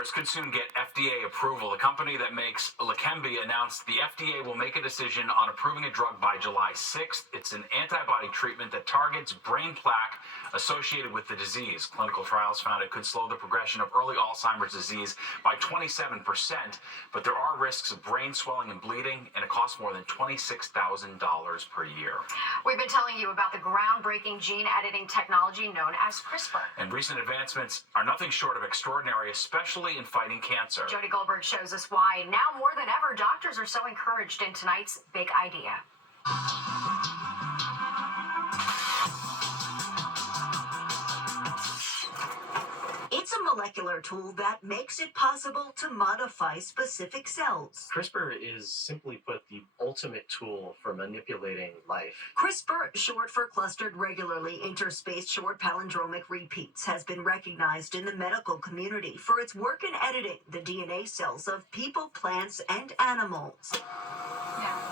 Could soon get FDA approval. The company that makes Leqembi announced the FDA will make a decision on approving a drug by July 6th. It's an antibody treatment that targets brain plaque associated with the disease. Clinical trials found it could slow the progression of early Alzheimer's disease by 27%, but there are risks of brain swelling and bleeding, and it costs more than $26,000 per year. We've been telling you about the groundbreaking gene editing technology known as CRISPR. And recent advancements are nothing short of extraordinary, especially in fighting cancer. Jody Goldberg shows us why now more than ever doctors are so encouraged in tonight's Big Idea. It's a molecular tool that makes it possible to modify specific cells. CRISPR is, simply put, the ultimate tool for manipulating life. CRISPR, short for clustered regularly interspaced short palindromic repeats, has been recognized in the medical community for its work in editing the DNA cells of people, plants, and animals.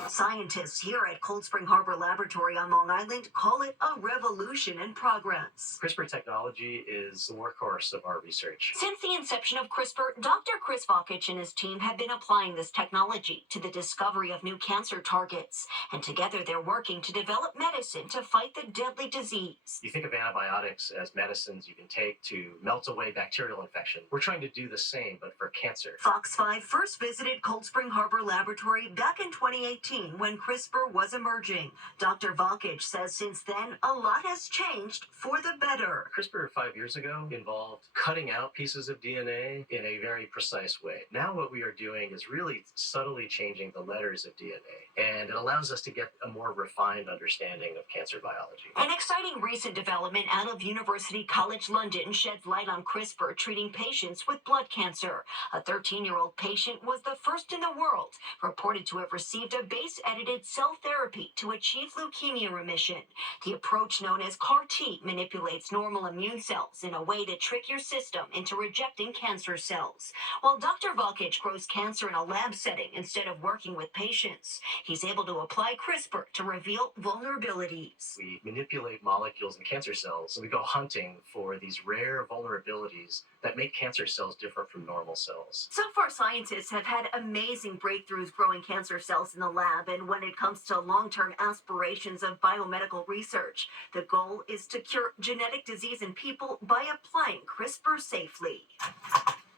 Scientists here at Cold Spring Harbor Laboratory on Long Island call it a revolution in progress. CRISPR technology is the workhorse of our research. Since the inception of CRISPR, Dr. Chris Vakich and his team have been applying this technology to the discovery of new cancer targets, and together they're working to develop medicine to fight the deadly disease. You think of antibiotics as medicines you can take to melt away bacterial infection. We're trying to do the same, but for cancer. Fox 5 first visited Cold Spring Harbor Laboratory back in 2018 when CRISPR was emerging. Dr. Vakich says since then, a lot has changed for the better. CRISPR 5 years ago involved cutting out pieces of DNA in a very precise way. Now what we are doing is really subtly changing the letters of DNA, and it allows us to get a more refined understanding of cancer biology. An exciting recent development out of University College London sheds light on CRISPR treating patients with blood cancer. A 13-year-old patient was the first in the world reported to have received a base-edited cell therapy to achieve leukemia remission. The approach, known as CAR-T, manipulates normal immune cells in a way to trick your system into rejecting cancer cells. While Dr. Vakich grows cancer in a lab setting instead of working with patients, he's able to apply CRISPR to reveal vulnerabilities. We manipulate molecules in cancer cells, and we go hunting for these rare vulnerabilities that make cancer cells different from normal cells. So far, scientists have had amazing breakthroughs growing cancer cells in the lab, and when it comes to long-term aspirations of biomedical research, the goal is to cure genetic disease in people by applying CRISPR safely.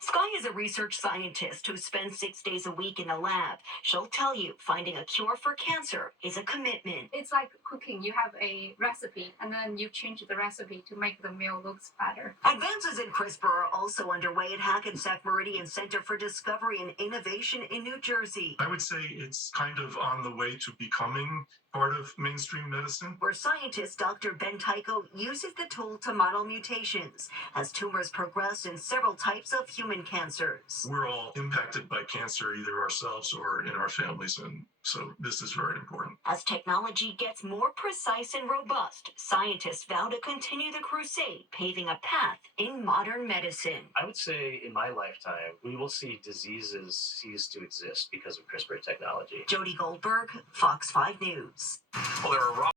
Sky is a research scientist who spends 6 days a week in the lab. She'll tell you finding a cure for cancer is a commitment. It's like cooking. You have a recipe, and then you change the recipe to make the meal look better. Advances in CRISPR are also underway at Hackensack Meridian Center for Discovery and Innovation in New Jersey, I would say it's kind of on the way to becoming part of mainstream medicine. where scientist Dr. Ben Tycho uses the tool to model mutations as tumors progress in several types of human cancers. We're all impacted by cancer, either ourselves or in our families, and so this is very important. As technology gets more precise and robust, scientists vow to continue the crusade, paving a path in modern medicine. I would say in my lifetime, we will see diseases cease to exist because of CRISPR technology. Jody Goldberg, Fox 5 News. Well, there are